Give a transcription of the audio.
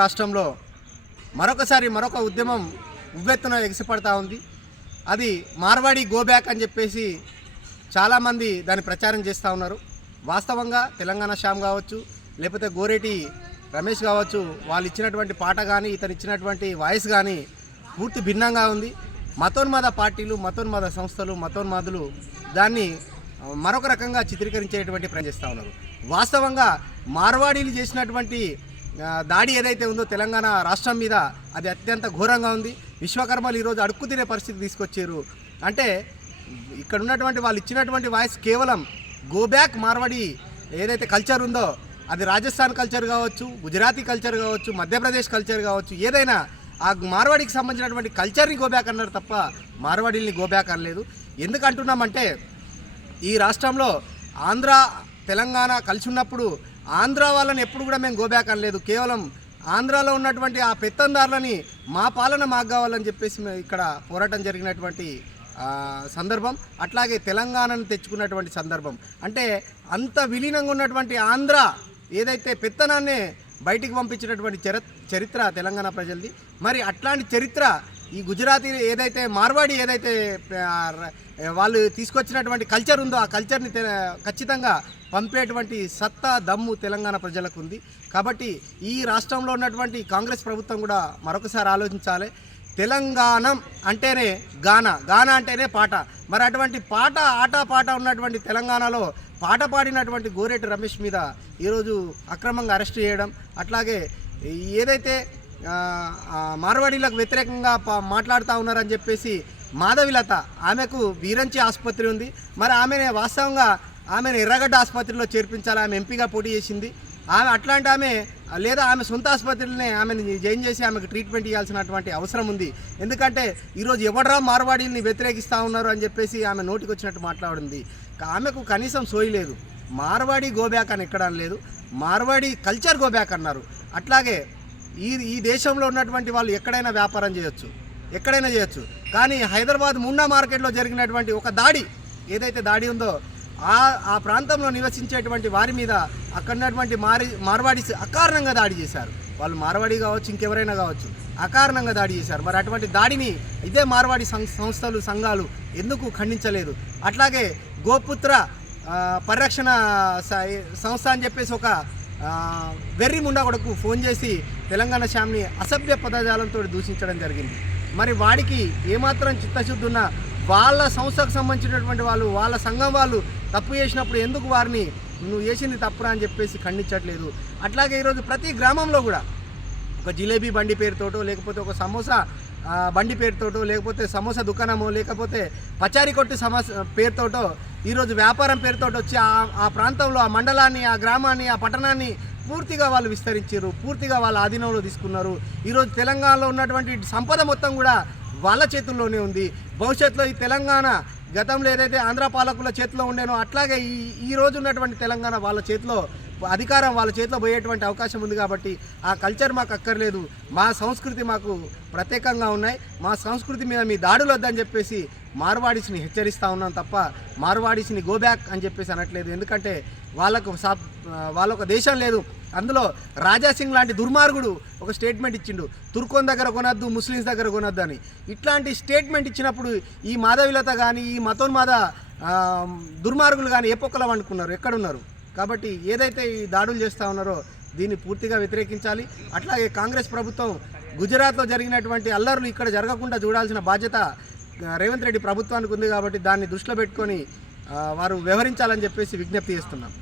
రాష్ట్రంలో మరొకసారి మరొక ఉద్యమం ఉవ్వెత్తున ఎగిసిపడతా ఉంది. అది మార్వాడి గో బ్యాక్ అని చెప్పేసి చాలామంది దాన్ని ప్రచారం చేస్తూ ఉన్నారు. వాస్తవంగా తెలంగాణ శ్యామ్ కావచ్చు లేకపోతే గోరేటి రమేష్ కావచ్చు వాళ్ళు ఇచ్చినటువంటి పాట కానీ ఇతను ఇచ్చినటువంటి వాయిస్ కానీ పూర్తి భిన్నంగా ఉంది. మతోన్మాద పార్టీలు మతోన్మాద సంస్థలు మతోన్మాదులు దాన్ని మరొక రకంగా చిత్రీకరించేటువంటి ప్రయత్నిస్తూ చేస్తూ ఉన్నారు. వాస్తవంగా మార్వాడీలు చేసినటువంటి దాడి ఏదైతే ఉందో తెలంగాణ రాష్ట్రం మీద అది అత్యంత ఘోరంగా ఉంది. విశ్వకర్మలు ఈరోజు అడుక్కు తినే పరిస్థితి తీసుకొచ్చారు. అంటే ఇక్కడ ఉన్నటువంటి వాళ్ళు ఇచ్చినటువంటి వాయిస్ కేవలం గో బ్యాక్ ఏదైతే కల్చర్ ఉందో అది రాజస్థాన్ కల్చర్ కావచ్చు గుజరాతీ కల్చర్ కావచ్చు మధ్యప్రదేశ్ కల్చర్ కావచ్చు ఏదైనా ఆ మార్వాడికి సంబంధించినటువంటి కల్చర్ని గోబ్యాక్ అన్నారు తప్ప మార్వాడీల్ని గోబ్యాక్ అనలేదు. ఎందుకంటున్నామంటే ఈ రాష్ట్రంలో ఆంధ్ర తెలంగాణ కలిసి ఉన్నప్పుడు ఆంధ్ర వాళ్ళని ఎప్పుడు కూడా మేము గోబ్యాక్ అనలేదు. కేవలం ఆంధ్రాలో ఉన్నటువంటి ఆ పెత్తందారులని మా పాలన మాకు కావాలని చెప్పేసి ఇక్కడ పోరాటం జరిగినటువంటి సందర్భం అట్లాగే తెలంగాణను తెచ్చుకున్నటువంటి సందర్భం. అంటే అంత విలీనంగా ఉన్నటువంటి ఆంధ్ర ఏదైతే పెత్తనాన్నే బయటికి పంపించినటువంటి చర చరిత్ర తెలంగాణ ప్రజలది. మరి అట్లాంటి చరిత్ర ఈ గుజరాతీ ఏదైతే మార్వాడి ఏదైతే వాళ్ళు తీసుకొచ్చినటువంటి కల్చర్ ఉందో ఆ కల్చర్ని ఖచ్చితంగా పంపేటువంటి సత్తా దమ్ము తెలంగాణ ప్రజలకు ఉంది కాబట్టి ఈ రాష్ట్రంలో ఉన్నటువంటి కాంగ్రెస్ ప్రభుత్వం కూడా మరొకసారి ఆలోచించాలి. తెలంగాణ అంటేనే గాన గాన అంటేనే పాట. మరి అటువంటి పాట ఆట పాట ఉన్నటువంటి తెలంగాణలో పాట పాడినటువంటి గోరెటి రమేష్ మీద ఈరోజు అక్రమంగా అరెస్ట్ చేయడం అట్లాగే ఏదైతే మార్వాడీలకు వ్యతిరేకంగా మాట్లాడుతూ ఉన్నారని చెప్పేసి మాధవిలత ఆమెకు వీరంచి ఆసుపత్రి ఉంది. మరి ఆమెనే వాస్తవంగా ఆమెను ఎర్రగడ్డ ఆసుపత్రిలో చేర్పించాలి ఆమె ఎంపీగా పోటీ చేసింది. ఆమె అట్లాంటి ఆమె లేదా ఆమె సొంత ఆసుపత్రిలోనే ఆమెను జాయిన్ చేసి ఆమెకు ట్రీట్మెంట్ ఇవ్వాల్సినటువంటి అవసరం ఉంది. ఎందుకంటే ఈరోజు ఎవడరా మార్వాడీని వ్యతిరేకిస్తూ ఉన్నారు అని చెప్పేసి ఆమె నోటికి వచ్చినట్టు మాట్లాడింది. ఆమెకు కనీసం సోయి లేదు. మార్వాడి గోబ్యాక్ అని ఎక్కడం లేదు. మార్వాడి కల్చర్ గోబ్యాక్ అన్నారు. అట్లాగే ఈ ఈ దేశంలో ఉన్నటువంటి వాళ్ళు ఎక్కడైనా వ్యాపారం చేయొచ్చు ఎక్కడైనా చేయొచ్చు. కానీ హైదరాబాద్ మున్నా మార్కెట్లో జరిగినటువంటి ఒక దాడి ఏదైతే దాడి ఉందో ఆ ఆ ప్రాంతంలో నివసించేటువంటి వారి మీద అక్కడ ఉన్నటువంటి మారి మార్వాడీస్ అకారణంగా దాడి చేశారు. వాళ్ళు మార్వాడి కావచ్చు ఇంకెవరైనా కావచ్చు అకారణంగా దాడి చేశారు. మరి అటువంటి దాడిని ఇదే మార్వాడి సం- సంస్థలు సంఘాలు ఎందుకు ఖండించలేదు? అట్లాగే గోపుత్ర పరిరక్షణ సంస్థ అని చెప్పేసి ఒక వెర్రి ముండా కొడుకు ఫోన్ చేసి తెలంగాణ శ్యామ్ని అసభ్య పదజాలంతో దూషించడం జరిగింది. మరి వాడికి ఏమాత్రం చిత్తశుద్ధి ఉన్నా వాళ్ళ సంస్థకు సంబంధించినటువంటి వాళ్ళు వాళ్ళ సంఘం వాళ్ళు తప్పు చేసినప్పుడు ఎందుకు వారిని నువ్వు చేసింది తప్పురా అని చెప్పేసి ఖండించట్లేదు. అట్లాగే ఈరోజు ప్రతి గ్రామంలో కూడా ఒక జిలేబీ బండి పేరుతోటో లేకపోతే ఒక సమోసా బండి పేరుతోటో లేకపోతే సమోసా దుకాణమో లేకపోతే పచారీ కొట్టు సమోస పేరుతోటో ఈరోజు వ్యాపారం పేరుతోటి వచ్చి ఆ ఆ ప్రాంతంలో ఆ మండలాన్ని ఆ గ్రామాన్ని ఆ పట్టణాన్ని పూర్తిగా వాళ్ళు విస్తరించారు. పూర్తిగా వాళ్ళ ఆధీనంలో తీసుకున్నారు. ఈరోజు తెలంగాణలో ఉన్నటువంటి సంపద మొత్తం కూడా వాళ్ళ చేతుల్లోనే ఉంది. భవిష్యత్తులో ఈ తెలంగాణ గతంలో ఏదైతే ఆంధ్ర పాలకుల చేతిలో ఉండేనో అట్లాగే ఈ ఈ రోజు ఉన్నటువంటి తెలంగాణ వాళ్ళ చేతిలో అధికారం వాళ్ళ చేతిలో పోయేటువంటి అవకాశం ఉంది కాబట్టి ఆ కల్చర్ మాకు అక్కర్లేదు. మా సంస్కృతి మాకు ప్రత్యేకంగా ఉన్నాయి. మా సంస్కృతి మీద మీ దాడులు వద్దని చెప్పేసి మార్వాడీస్ని హెచ్చరిస్తూ ఉన్నాం తప్ప మార్వాడీస్ని గో బ్యాక్ అని చెప్పేసి అనట్లేదు. ఎందుకంటే వాళ్ళకు సా వాళ్ళొక దేశం లేదు. అందులో రాజా సింగ్ లాంటి దుర్మార్గుడు ఒక స్టేట్మెంట్ ఇచ్చిండు. తుర్కోన్ దగ్గర కొనద్దు ముస్లిమ్స్ దగ్గర కొనద్దు అని ఇట్లాంటి స్టేట్మెంట్ ఇచ్చినప్పుడు ఈ మాధవిలత కానీ ఈ మతోన్మాద దుర్మార్గులు కానీ ఏ పొక్కల వండుకున్నారు? ఎక్కడున్నారు? కాబట్టి ఏదైతే ఈ దాడులు చేస్తూ ఉన్నారో దీన్ని పూర్తిగా వ్యతిరేకించాలి. అట్లాగే కాంగ్రెస్ ప్రభుత్వం గుజరాత్లో జరిగినటువంటి అల్లర్లు ఇక్కడ జరగకుండా చూడాల్సిన బాధ్యత రేవంత్ రెడ్డి ప్రభుత్వానికి ఉంది కాబట్టి దాన్ని దృష్టిలో పెట్టుకొని వారు వ్యవహరించాలని చెప్పేసి విజ్ఞప్తి చేస్తున్నాం.